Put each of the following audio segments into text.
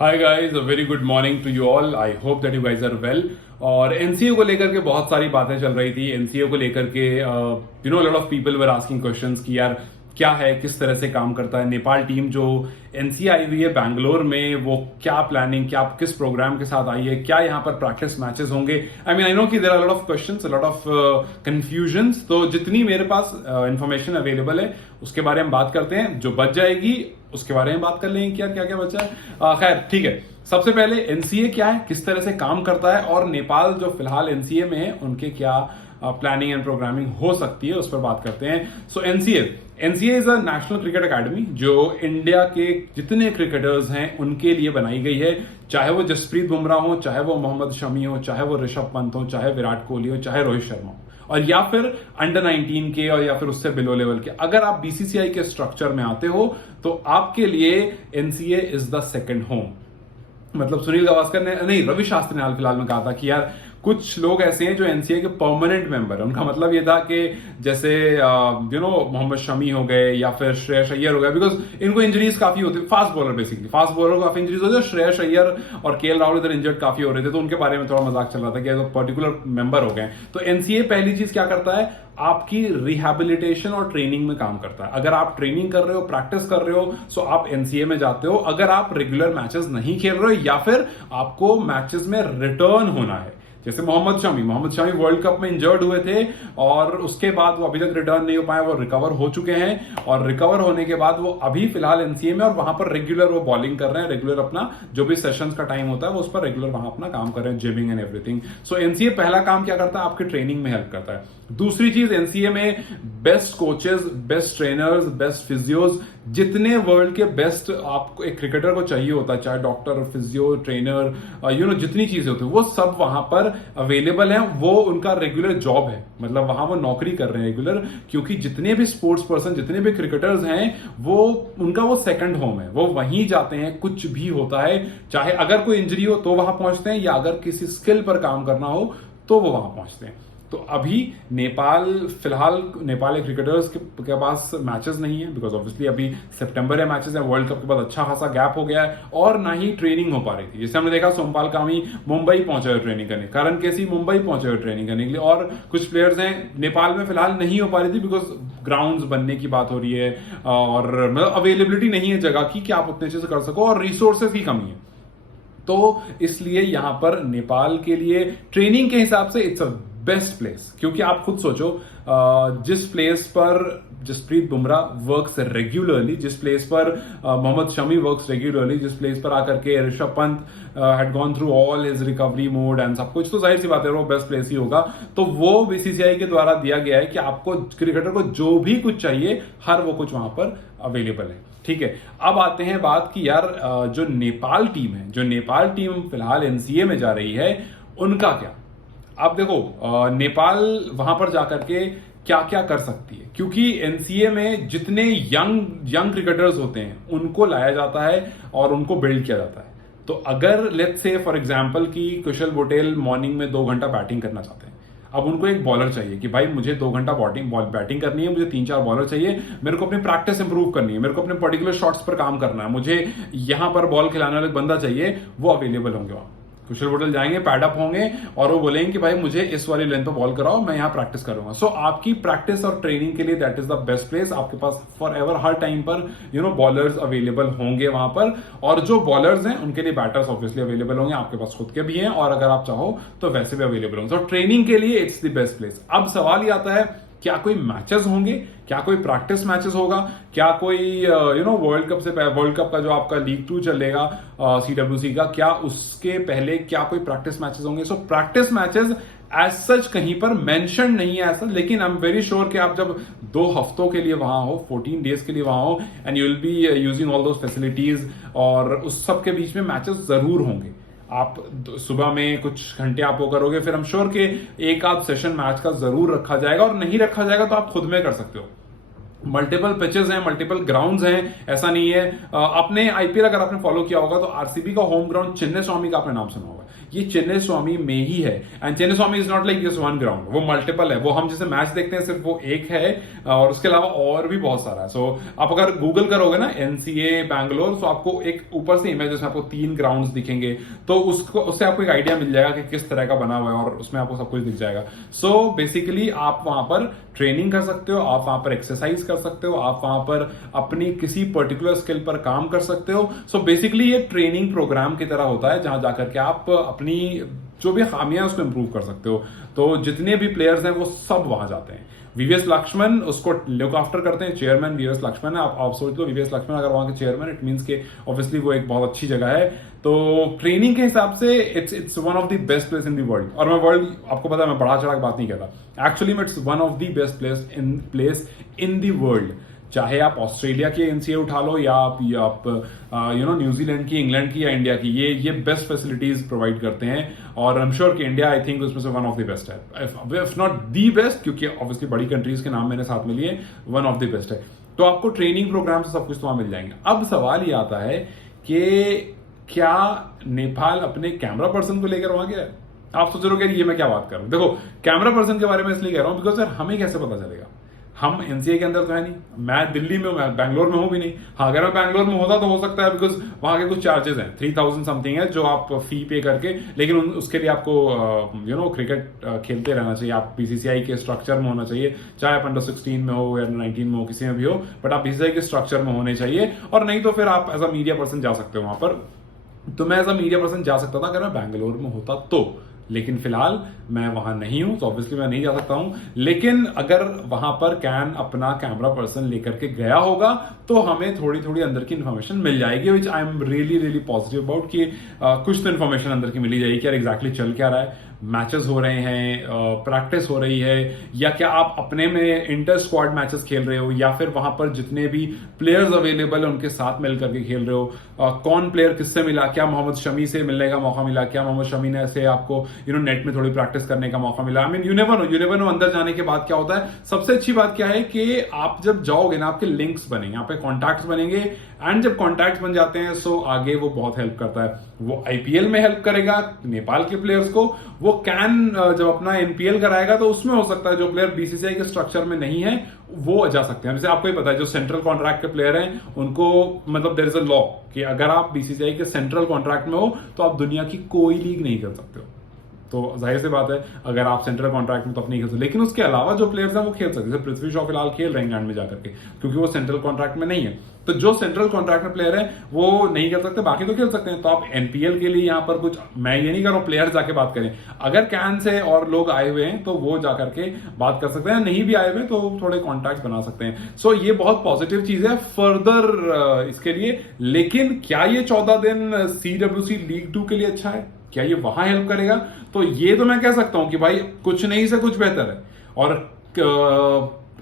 Hi guys, a very good morning to you all. I hope that you guys are well. और NCA को लेकर के बहुत सारी बातें चल रही थी। एनसीए को लेकर के lot of people were asking questions कि यार क्या है, किस तरह से काम करता है नेपाल टीम जो एनसीए आई हुई है बैंगलोर में, वो क्या प्लानिंग, क्या किस प्रोग्राम के साथ आई है, क्या यहाँ पर प्रैक्टिस मैचेस होंगे। आई नो कि there are lot of questions, lot of confusions. तो जितनी मेरे पास इंफॉर्मेशन अवेलेबल है उसके बारे में बात करते हैं। जो बच जाएगी उसके बारे में बात कर लेंगे कि यार क्या क्या बचा है। खैर ठीक है, सबसे पहले एनसीए क्या है, किस तरह से काम करता है, और नेपाल जो फिलहाल एनसीए में है उनके क्या प्लानिंग एंड प्रोग्रामिंग हो सकती है, उस पर बात करते हैं। So NCA is a national cricket academy जो इंडिया के जितने क्रिकेटर्स हैं उनके लिए बनाई गई है। चाहे वो जसप्रीत बुमराह हो, चाहे वो मोहम्मद शमी हो, चाहे वो ऋषभ पंत हो, चाहे विराट कोहली हो, चाहे रोहित शर्मा हो, और या फिर अंडर 19 के और या फिर उससे बिलो लेवल के। अगर आप बीसीसीआई के स्ट्रक्चर में आते हो तो आपके लिए NCA is the second home. मतलब सुनील गावस्कर ने नहीं, रवि शास्त्री ने हाल फिलहाल में कहा था कि यार कुछ लोग ऐसे हैं जो एनसीए के परमानेंट मेंबर है। उनका मतलब ये था कि जैसे मोहम्मद शमी हो गए या फिर श्रेयस अय्यर हो गए, बिकॉज इनको इंजरीज काफी होती है। Fast bowler basically, fast bowler को काफी इंजरीज होती है। श्रेयस अय्यर और केएल राहुल इधर इंजर्ड काफी हो रहे थे, तो उनके बारे में थोड़ा मजाक चल रहा था कि पर्टिकुलर मेंबर हो गए। तो एनसीए पहली चीज क्या करता है, आपकी रिहैबिलिटेशन और ट्रेनिंग में काम करता है। अगर आप ट्रेनिंग कर रहे हो, प्रैक्टिस कर रहे हो, सो आप एनसीए में जाते हो। अगर आप रेगुलर मैचेस नहीं खेल रहे हो या फिर आपको मैचेस में रिटर्न होना है, जैसे मोहम्मद शमी वर्ल्ड कप में इंजर्ड हुए थे और उसके बाद वो अभी तक रिटर्न नहीं हो पाए, वो रिकवर हो चुके हैं, और रिकवर होने के बाद वो अभी फिलहाल एनसीए में और वहां पर रेगुलर वो बॉलिंग कर रहे हैं। रेगुलर अपना जो भी सेशंस का टाइम होता है वो उस पर रेगुलर वहां अपना काम कर रहे हैं, gymming and everything. So NCA पहला काम क्या करता है, आपके ट्रेनिंग में हेल्प करता है। दूसरी चीज, एनसीए में best coaches, best trainers, best physios, जितने वर्ल्ड के बेस्ट आपको एक क्रिकेटर को चाहिए होता है, चाहे डॉक्टर, फिजियो, ट्रेनर, जितनी चीजें होती है वो सब वहां पर अवेलेबल है। वो उनका रेगुलर जॉब है, मतलब वहां वो नौकरी कर रहे हैं रेगुलर, क्योंकि जितने भी स्पोर्ट्स पर्सन, जितने भी क्रिकेटर्स हैं, वो उनका वो सेकंड होम है। वो वहीं जाते हैं, कुछ भी होता है, चाहे अगर कोई इंजरी हो तो वहां पहुंचते हैं, या अगर किसी स्किल पर काम करना हो तो वो वहां पहुंचते हैं। तो अभी फिलहाल नेपाली क्रिकेटर्स के पास मैचेस नहीं है, बिकॉज ऑब्वियसली अभी सितंबर में मैचेस है। वर्ल्ड कप के बाद अच्छा खासा गैप हो गया है और ना ही ट्रेनिंग हो पा रही थी। जैसे हमने देखा, सोमपाल कामी मुंबई पहुंचे हुए ट्रेनिंग करने, करण केसी मुंबई पहुंचे हुए ट्रेनिंग करने के लिए, और कुछ प्लेयर्स हैं नेपाल में फिलहाल नहीं हो पा रही थी बिकॉज ग्राउंड्स बनने की बात हो रही है, और मतलब अवेलेबिलिटी नहीं है जगह की कि आप उतने अच्छे से कर सको, और रिसोर्सेज की कमी है। तो इसलिए यहां पर नेपाल के लिए ट्रेनिंग के हिसाब से इट्स अ बेस्ट प्लेस। क्योंकि आप खुद सोचो, जिस प्लेस पर जसप्रीत बुमराह वर्क्स रेगुलरली, जिस प्लेस पर मोहम्मद शमी वर्क्स रेगुलरली, जिस प्लेस पर आकर के Rishabh Pant had gone through all his recovery mode and सब कुछ, तो जाहिर सी बात है वो बेस्ट प्लेस ही होगा। तो वो बीसीसीआई के द्वारा दिया गया है कि आपको क्रिकेटर को जो भी कुछ चाहिए, हर वो कुछ वहां पर अवेलेबल है। ठीक है, अब आते हैं बात की यार जो नेपाल टीम है, जो नेपाल टीम फिलहाल एनसीए में जा रही है, उनका क्या। आप देखो, नेपाल वहां पर जाकर के क्या क्या कर सकती है, क्योंकि एनसीए में जितने यंग क्रिकेटर्स होते हैं उनको लाया जाता है और उनको बिल्ड किया जाता है। तो अगर लेट्स से फॉर एग्जांपल कि कुशल पटेल मॉर्निंग में 2 घंटा बैटिंग करना चाहते हैं, अब उनको एक बॉलर चाहिए कि भाई मुझे 2 घंटा बैटिंग करनी है, मुझे 3-4 बॉलर चाहिए, मेरे को अपनी प्रैक्टिस इंप्रूव करनी है, मेरे को अपने पर्टिकुलर शॉट्स पर काम करना है, मुझे यहां पर बॉल खिलाने वाला बंदा चाहिए, वो अवेलेबल होंगे वहां। कुशल पटेल जाएंगे, पैडअप होंगे और वो बोलेंगे कि भाई मुझे इस वाली लेंथ पे बॉल कराओ, मैं यहां प्रैक्टिस करूंगा। सो आपकी प्रैक्टिस और ट्रेनिंग के लिए that is the best place. आपके पास फॉर एवर हर टाइम पर बॉलर्स अवेलेबल होंगे वहां पर, और जो बॉलर्स हैं उनके लिए बैटर्स ऑब्वियसली अवेलेबल होंगे, आपके पास खुद के भी हैं, और अगर आप चाहो तो वैसे भी अवेलेबल होंगे। तो ट्रेनिंग के लिए इट्स द बेस्ट प्लेस। अब सवाल ये आता है, क्या कोई मैचेस होंगे, क्या कोई प्रैक्टिस मैचेस होगा, क्या कोई वर्ल्ड कप का जो आपका लीग 2 चलेगा सीडब्ल्यूसी का, क्या उसके पहले क्या कोई प्रैक्टिस मैचेस होंगे। So practice matches as such कहीं पर मेंशन नहीं है ऐसा, लेकिन आई एम वेरी श्योर कि आप जब 2 हफ्तों के लिए वहां हो, 14 डेज के लिए वहां हो, and you will be using all those facilities, और उस सब के बीच में मैचेस जरूर होंगे। आप सुबह में कुछ घंटे आप वो करोगे, फिर हम श्योर के एक आध सेशन मैच का जरूर रखा जाएगा, और नहीं रखा जाएगा तो आप खुद में कर सकते हो। मल्टीपल पिचेस हैं, मल्टीपल ग्राउंड्स हैं, ऐसा नहीं है। आपने आईपीएल अगर आपने फॉलो किया होगा तो आरसीबी का होम ग्राउंड चेन्नई स्वामी का आपने नाम सुना होगा, ये चेन्नई स्वामी में ही है। And Chennai Swami is not like this one ground, वो मल्टीपल है। वो हम जैसे मैच देखते हैं सिर्फ वो एक है, और उसके अलावा और भी बहुत सारा है। सो आप अगर गूगल करोगे ना एनसीए बैंगलोर, तो आपको एक ऊपर से इमेजेस में आपको 3 ग्राउंड्स दिखेंगे, तो उससे आपको एक आइडिया मिल जाएगा कि किस तरह का बना हुआ है, और उसमें आपको सब कुछ दिख जाएगा। सो बेसिकली आप वहां पर ट्रेनिंग कर सकते हो, आप वहां पर एक्सरसाइज कर सकते हो, आप वहां पर अपनी किसी पर्टिकुलर स्किल पर काम कर सकते हो। सो बेसिकली ये ट्रेनिंग प्रोग्राम की तरह होता है, जहां जाकर के आप अपनी जो भी खामियां उसको इंप्रूव कर सकते हो। तो जितने भी प्लेयर्स हैं वो सब वहां जाते हैं। वीवीएस लक्ष्मण उसको लुक आफ्टर करते हैं, चेयरमैन वीवीएस लक्ष्मण है। आप सोच लो वीवीएस लक्ष्मण अगर वहां के चेयरमैन, इट मींस के ऑब्वियसली वो एक बहुत अच्छी जगह है। तो ट्रेनिंग के हिसाब से it's one of the best place in the world. और मैं वर्ल्ड, आपको पता है मैं बढ़ा चढ़ा के बात नहीं कहता, एक्चुअली में it's one of the best place in the world. चाहे आप ऑस्ट्रेलिया की एनसीए उठा लो, या आप न्यूजीलैंड की, इंग्लैंड की, या इंडिया की, ये बेस्ट फैसिलिटीज प्रोवाइड करते हैं। और आई एम श्योर कि इंडिया आई थिंक उसमें से वन ऑफ द बेस्ट है, इफ नॉट दी बेस्ट, क्योंकि ऑब्वियसली बड़ी कंट्रीज के नाम मैंने साथ में लिए, वन ऑफ द बेस्ट है। तो आपको ट्रेनिंग प्रोग्राम से सब कुछ तो वहां मिल जाएंगे। अब सवाल ये आता है कि क्या नेपाल अपने कैमरा पर्सन को लेकर वहां गया है? आप सोच रहे हो कि ये मैं क्या बात कर रहा हूं। देखो, कैमरा पर्सन के बारे में इसलिए कह रहा हूं बिकॉज यार हमें कैसे पता चलेगा, हम एनसीए के अंदर तो है नहीं, मैं दिल्ली में हूं, मैं बैंगलोर में हूं भी नहीं। हाँ, अगर मैं बैंगलोर में होता तो हो सकता है, बिकॉज वहां के कुछ चार्जेस हैं, 3000 समथिंग है जो आप फी पे करके, लेकिन उसके लिए आपको क्रिकेट खेलते रहना चाहिए, आप बीसीसीआई के स्ट्रक्चर में होना चाहिए, चाहे आप अंडर 16 में हो या 19 में हो, किसी में भी हो, बट आप बीसीसीआई के स्ट्रक्चर में होने चाहिए। और नहीं तो फिर आप एज अ मीडिया पर्सन जा सकते हो वहां पर। तो मैं एज अ मीडिया पर्सन जा सकता था अगर मैं बैंगलोर में होता तो, लेकिन फिलहाल मैं वहां नहीं हूं, तो ऑब्वियसली मैं नहीं जा सकता हूं। लेकिन अगर वहां पर कैन अपना कैमरा पर्सन लेकर के गया होगा तो हमें थोड़ी थोड़ी अंदर की इन्फॉर्मेशन मिल जाएगी, which I am really really positive about कि कुछ तो इन्फॉर्मेशन अंदर की मिली जाएगी कि यार एग्जैक्टली चल क्या रहा है, मैचेस हो रहे हैं, प्रैक्टिस हो रही है, या क्या आप अपने में इंटर स्क्वाड मैचेस खेल रहे हो, या फिर वहां पर जितने भी प्लेयर्स अवेलेबल है उनके साथ मिल करके खेल रहे हो, कौन प्लेयर किससे मिला, क्या मोहम्मद शमी से मिलने का मौका मिला, क्या मोहम्मद शमी ने ऐसे आपको नेट में थोड़ी प्रैक्टिस करने का मौका मिला। I mean you never know अंदर जाने के बाद क्या होता है। सबसे अच्छी बात क्या है कि आप जब जाओगे ना, आपके लिंक्स बनेंगे, यहाँ पे कॉन्टैक्ट्स बनेंगे, एंड जब कॉन्टैक्ट्स बन जाते हैं सो आगे वो बहुत हेल्प करता है। वो आईपीएल में हेल्प करेगा नेपाल के प्लेयर्स को, वो कैन जब अपना एनपीएल कराएगा तो उसमें हो सकता है जो प्लेयर बीसीसीआई के स्ट्रक्चर में नहीं है वो जा सकते हैं। जैसे आपको ही पता है जो सेंट्रल कॉन्ट्रैक्ट के प्लेयर हैं उनको, मतलब देयर इज अ लॉ कि अगर आप बीसीसीआई के सेंट्रल कॉन्ट्रैक्ट में हो तो आप दुनिया की कोई लीग नहीं कर सकते हो। तो जाहिर सी बात है अगर आप सेंट्रल कॉन्ट्रैक्ट में तो नहीं खेल सकते, लेकिन उसके अलावा जो प्लेयर्स हैं वो खेल सकते हैं। जैसे पृथ्वी शॉ फिलहाल खेल रहे हैं इंग्लैंड में जाकर के, क्योंकि वो सेंट्रल कॉन्ट्रैक्ट में नहीं है। तो जो सेंट्रल कॉन्ट्रैक्ट में प्लेयर है वो नहीं कर सकते, बाकी तो खेल सकते हैं। तो आप एनपीएल के लिए यहाँ पर कुछ, मैं ये नहीं कर रहा हूँ प्लेयर्स जाके बात करें, अगर कैन से और लोग आए हुए हैं तो वो जाकर के बात कर सकते हैं, नहीं भी आए हुए तो थोड़े कॉन्टैक्ट बना सकते हैं। सो ये बहुत पॉजिटिव चीज है फर्दर इसके लिए। लेकिन क्या ये 14 दिन सीडब्ल्यूसी लीग 2 के लिए अच्छा है, क्या ये वहां हेल्प करेगा? तो ये तो मैं कह सकता हूं कि भाई कुछ नहीं से कुछ बेहतर है, और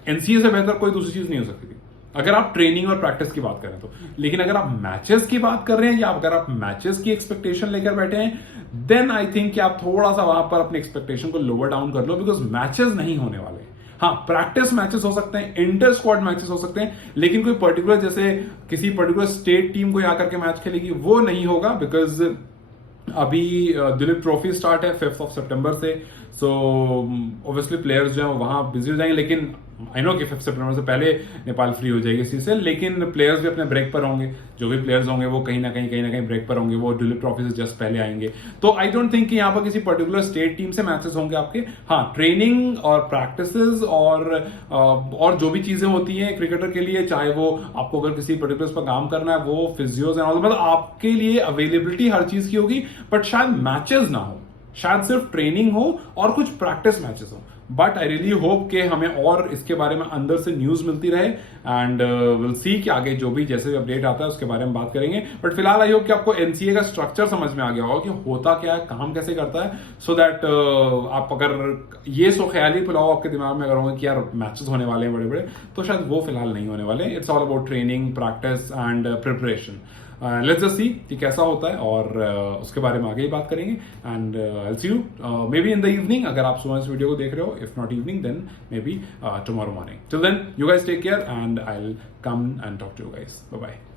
एनसीए से बेहतर कोई दूसरी चीज नहीं हो सकती अगर आप ट्रेनिंग और प्रैक्टिस की बात करें तो। लेकिन अगर आप मैचेस की बात कर रहे हैं, या अगर आप मैचेस की एक्सपेक्टेशन लेकर बैठे हैं, देन आई थिंक कि आप थोड़ा सा वहां पर अपने एक्सपेक्टेशन को लोअर डाउन कर लो, बिकॉज मैचेस नहीं होने वाले। हाँ, प्रैक्टिस मैचेस हो सकते हैं, इंटर स्क्वाड मैचेस हो सकते हैं, लेकिन कोई पर्टिकुलर जैसे किसी पर्टिकुलर स्टेट टीम को आकर के मैच खेलेगी वो नहीं होगा, बिकॉज अभी दिलीप ट्रॉफी स्टार्ट है 5 सितंबर से। सो ऑब्वियसली प्लेयर्स जो हैं वहां बिजी हो जाएंगे, लेकिन आई नो कि 5 सितंबर से पहले नेपाल फ्री हो जाएगी इसी से, लेकिन प्लेयर्स भी अपने ब्रेक पर होंगे। जो भी प्लेयर्स होंगे वो कहीं ना कहीं ब्रेक पर होंगे, वो दिलीप ट्रॉफी से जस्ट पहले आएंगे। तो आई डोंट थिंक कि यहाँ पर किसी पर्टिकुलर स्टेट टीम से मैचेस होंगे आपके। हाँ, ट्रेनिंग और प्रैक्टिसेस और जो भी चीजें होती हैं क्रिकेटर के लिए, चाहे वो आपको अगर किसी पर्टिकुलर पर काम करना है, वो फिजियोज एंड ऑल, मतलब आपके लिए अवेलेबिलिटी हर चीज की होगी, बट शायद मैचेस ना हो, शायद सिर्फ ट्रेनिंग हो और कुछ प्रैक्टिस मैचेस हो। बट आई रियली होप कि हमें और इसके बारे में अंदर से न्यूज मिलती रहे, एंड विल सी कि आगे जो भी जैसे भी अपडेट आता है उसके बारे में बात करेंगे। बट फिलहाल आई होप कि आपको एनसीए का स्ट्रक्चर समझ में आ गया होगा कि होता क्या है, काम कैसे करता है, सो दैट आप अगर ये सो ख्याली पुलाव आपके दिमाग में अगर होंगे कि यार मैचेस होने वाले हैं बड़े बड़े, तो शायद वो फिलहाल नहीं होने वाले। It's all about training, practice and preparation. Let's just see कि कैसा होता है, और उसके बारे में आगे ही बात करेंगे. And I see you maybe in the evening, अगर आप सुबह इस वीडियो को देख रहे हो. If not evening then maybe tomorrow morning. Till then you guys take care and I will come and talk to you guys. Bye bye.